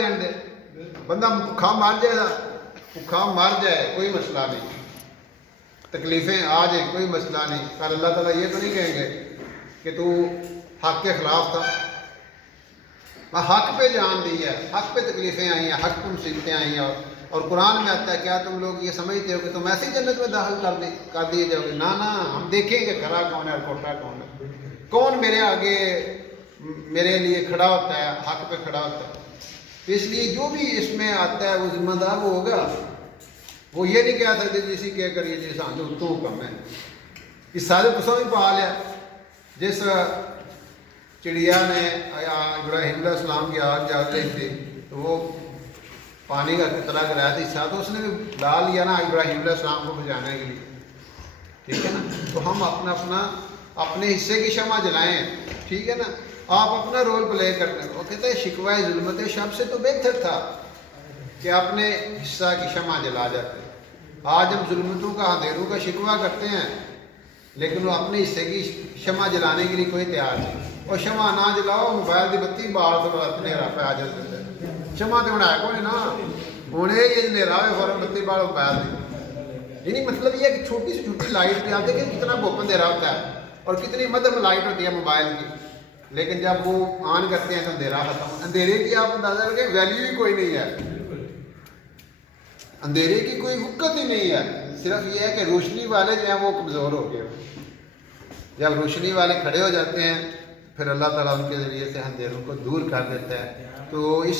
دین دے, بندہ بھوکھا مر جائے گا, بھوکھا مر جائے کوئی مسئلہ نہیں, تکلیفیں آ جائیں کوئی مسئلہ نہیں. کل اللہ تعالیٰ یہ تو نہیں کہیں گے کہ تو حق کے خلاف تھا. حق پہ جان دی ہے, حق پہ تکلیفیں آئی ہیں, حق پہ مصیبتیں آئی ہیں. اور قرآن میں آتا ہے کیا تم لوگ یہ سمجھتے ہو کہ تم ایسی جنت میں داخل کر دیے جاؤ گے؟ نہ, ہم دیکھیں گے کھرا کون ہے اور کھوٹا کون ہے, کون میرے آگے میرے لیے کھڑا ہوتا ہے, حق پہ کھڑا ہوتا ہے. تو اس لیے جو بھی اس میں آتا ہے وہ ذمہ دار وہ ہوگا. وہ یہ نہیں کہہ سکتے جیسی کیا کریے جی سانجو تو حکم ہے. اس سارے قصوں بھی پا لیا. جس چڑیا نے ابراہیم علیہ السلام کی آگ جال رہی تھی تو وہ پانی کا قطرہ گرایا تھا حصہ, تو اس نے بھی ڈال لیا نا ابراہیم علیہ السلام کو بجانے کے لیے. ٹھیک ہے نا, تو ہم اپنا اپنے حصے کی شمع جلائیں. ٹھیک ہے نا, آپ اپنا رول پلے کرتے ہیں. وہ کہتے ہیں شکوہ ظلمت شب سے تو بہتر تھا کہ اپنے حصہ کی شمع جلا جاتے. آج ہم ظلمتوں کا اندھیروں کا شکوہ کرتے ہیں لیکن وہ اپنے حصے کی شمع جلانے کے لیے کوئی تیار نہیں. اور شمع نہ جلاؤ, موبائل کی بتی بال تو نیرا پہ آ جاتے ہیں. شمع تو بنایا کوئی نہ ہوں یہ نیرا ہوئے فوراً بتی بال موبائل دی. یعنی مطلب یہ ہے کہ چھوٹی سے چھوٹی لائٹ پہ آپ دیکھیں کتنا بھوک اندھیرا ہوتا ہے اور کتنی مدھم لائٹ ہوتی ہے موبائل کی, لیکن جب وہ آن کرتے ہیں تو اندھیرا ختم. اندھیرے کی آپ اندازہ کریں ویلیو ہی کوئی نہیں ہے, اندھیرے کی کوئی وقت ہی نہیں ہے. صرف یہ ہے کہ روشنی والے جو ہیں وہ کمزور ہو گئے. جب روشنی والے کھڑے ہو جاتے ہیں پھر اللہ تعالیٰ ان کے ذریعے سے اندھیروں کو دور کر دیتا ہے. تو اس